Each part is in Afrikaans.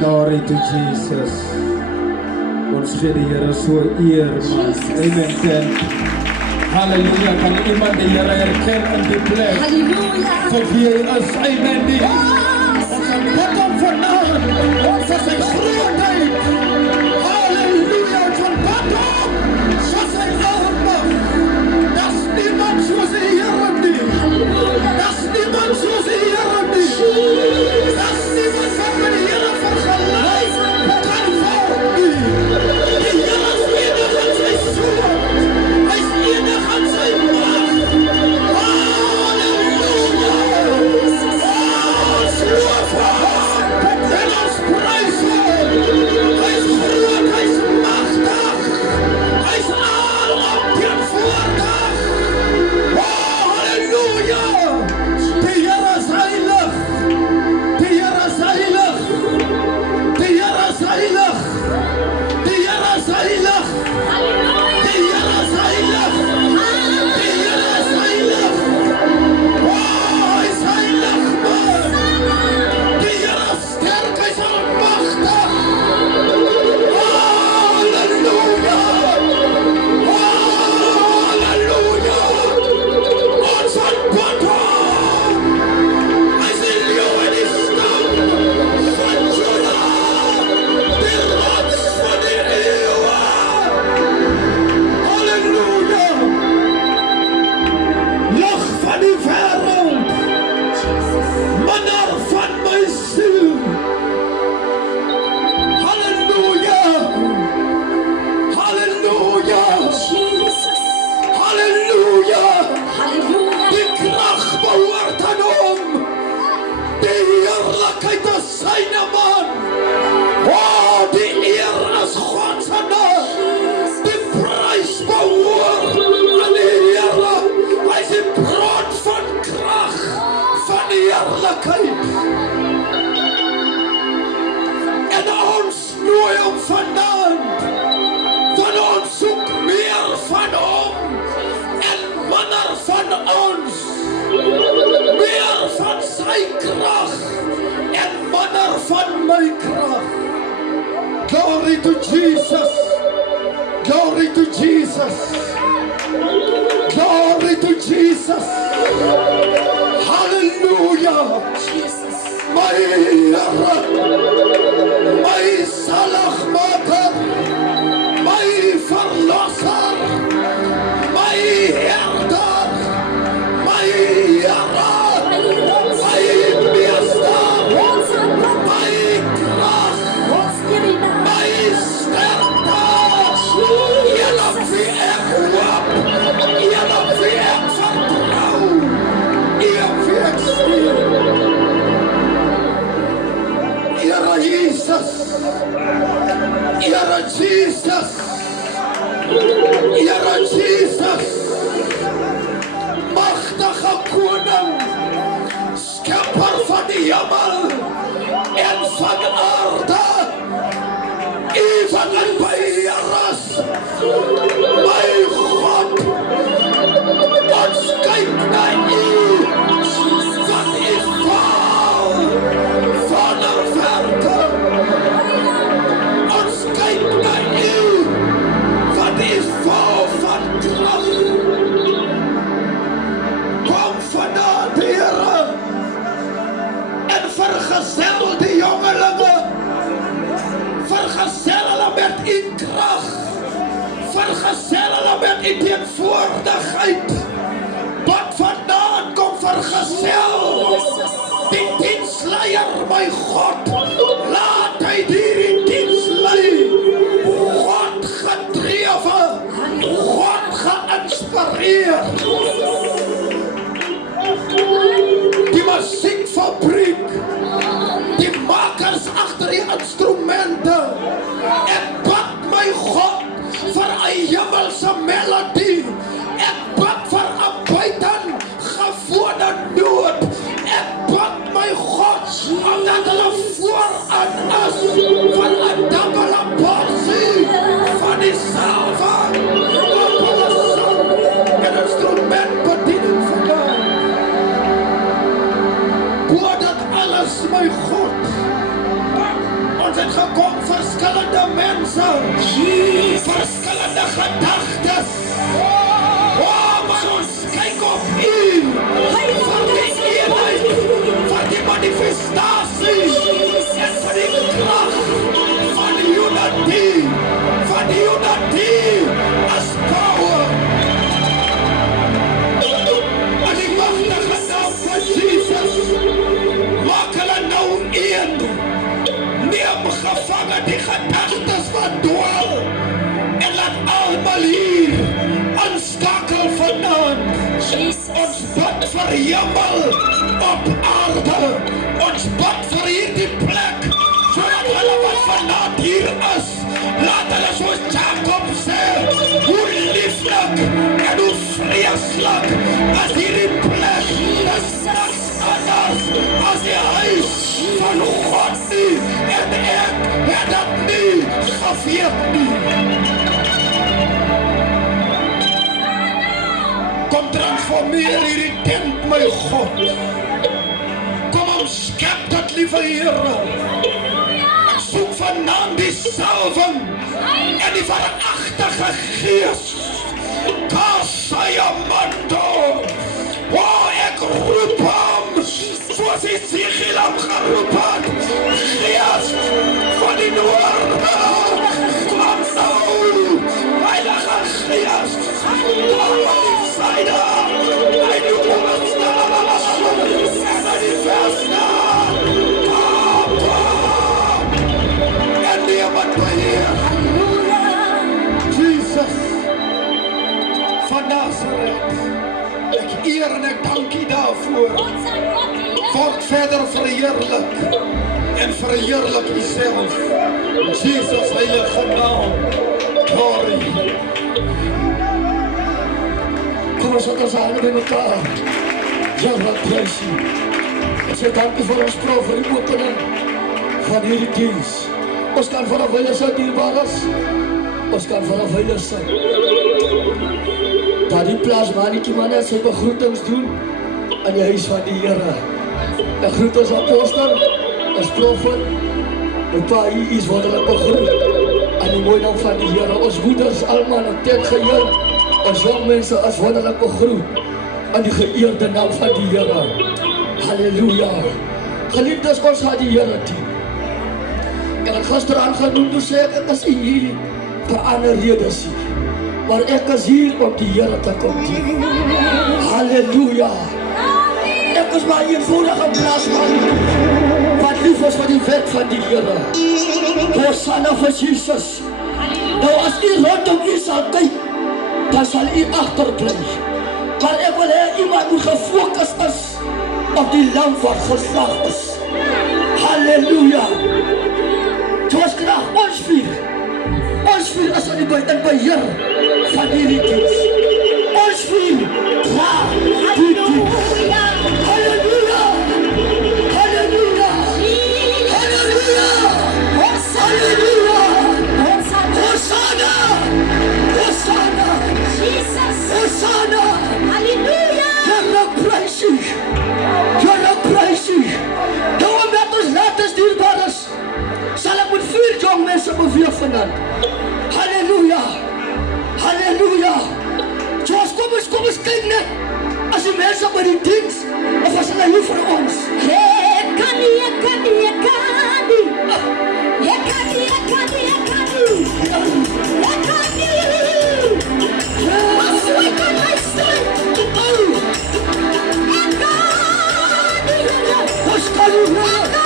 Glory to Jesus. Ons gee die Here so eer, man. Amen. Halleluja. Kan iemand die Here herken in die plek? Halleluja. Vir wie hy is. Amen. Ons aanbid hom vanavond. Ons is sy grootheid. Halleluja. Ons aanbid hom. Soos hy oude mag. Daar's niemand soos die Here nie. Daar's niemand soos die Here nie. Daar's niemand van die Here vergelyk. Kan voor nie. Die Here is enig in sy soort. Hy is enig in sy maag. Halleluja. Ons loof hom. En ons prys hom. van my krag. Glory to Jesus. Glory to Jesus. Glory to Jesus. Hallelujah. My Here, my Zaligmaker, my Verlosser, my Herder, my Here, my Meester, my krag, my sterkte, een op wie ek hoop, een op wie ek vertrou, een op wie ek steun. Here Jesus, Here Jesus, Here Jesus, magtige koning, skepper van die hemel en van aarde, U wat in my is, my God, ons kyk na U, wat U val, van verte, ons kyk na U, wat U val van krag, kom vanaand Here, en vergesel die jongelinge, vergesel hulle met U krag, vergesel hulle met U teenwoordigheid, wat vanaand kom vergesel, die diensleier, my God, laat hy die diens lei, God gedrewe, God geïnspireer, die musiekfabriek, die makers agter die instrumente, ek bid my God vir 'n hemelse melodie, ek bid vir 'n buitengewone noot, ek bid my God, omdat hulle vooraan is, van 'n dubbele porsie, van die salve, wat hulle sang, en instrumentbediening vandaag. Voordat alles, my God, ons het gekom verskillende mense, verskillende gedagtes, maar ons kyk op U, vir die eenheid, vir die manifestasie, en vir die krag, van die unity, as power, en die magtige naam van Jesus, maak hulle nou een, neem gevangen die gedagtes van dwaal, en laat almal hier aanskakel vanaand. Ons bid vir hemel op aarde, ons bid vir hierdie plek, sodat hulle wat vanaand hier is, laat hulle soos Jacob sê, hoe lieflik en hoe vreeslik as hierdie plek is niks anders as die huis van God nie, en ek het dat nie geweet nie. Kom transformeer hierdie tent, my God. Kom omskep dat, liewe Here. Ek soek vanaand die salwing en die waaragtige gees. Kasayamando. Ek roep hom, soos Esegiel hom geroep het. Gees van die noorde, kom nou, Heilige Gees, kom op die syde, uit die onderste, en uit die verste, kom, en neem het by Heer. Jesus, van Nazareth, ek eer en ek dank U daarvoor. Word verder verheerlik en verheerlik U self. Jesus, heilige naam. Glory. Kom ons sit ons hande in mekaar. Ja, wat prys U. Ek sê dankie vir ons prof vir die opening van hierdie diens. Ons kan vanaf hulle sy dierbaar is. Ons kan vanaf hulle sy. Dat die plaas manetjie manne sy begroetings doen aan die huis van die Here. Dan groet ons apostel as profet, bepaal U is wonderlik begroet. Aan die mooi naam van die Here, ons moeders almal in tyd geheel, ons jong mense as wonderlik begroet. Aan die geëerde naam van die Here. Halleluja. Geliefdes, ons gaan die Here dien. Ek het gisteraan genoem, toe sê ek is hier vir ander redes hier. Maar ek is hier om die Here te kom dien. Halleluja. Ek is maar eenvoudige plaasman wat lief is vir die wet van die Here. Hosanna vir Jesus. Nou as U rondom U sal kyk, dan sal U agterbly. Maar ek wil hê iemand moet gefokus is op die lam wat geslag is. Halleluja. Ons graag ons vier as aan die buiten beheer van hierdie diens. Ons vier graag die diens. Halleluja. Halleluja. Halleluja. Halleluja. Hosanna. Hosanna. Jesus. Hosanna. Halleluja. Here praise U. Here praise U. Nou omdat ons laat is dierbaar is, sal ek met 4 jong mense beweeg vanavond. Halleluja. Halleluja. Zoals kom eens kyk net. As die mense by die diens, of as hulle hier vir ons. Ek kan nie. As we kan my strength. Ons kan nie.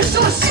Jesus.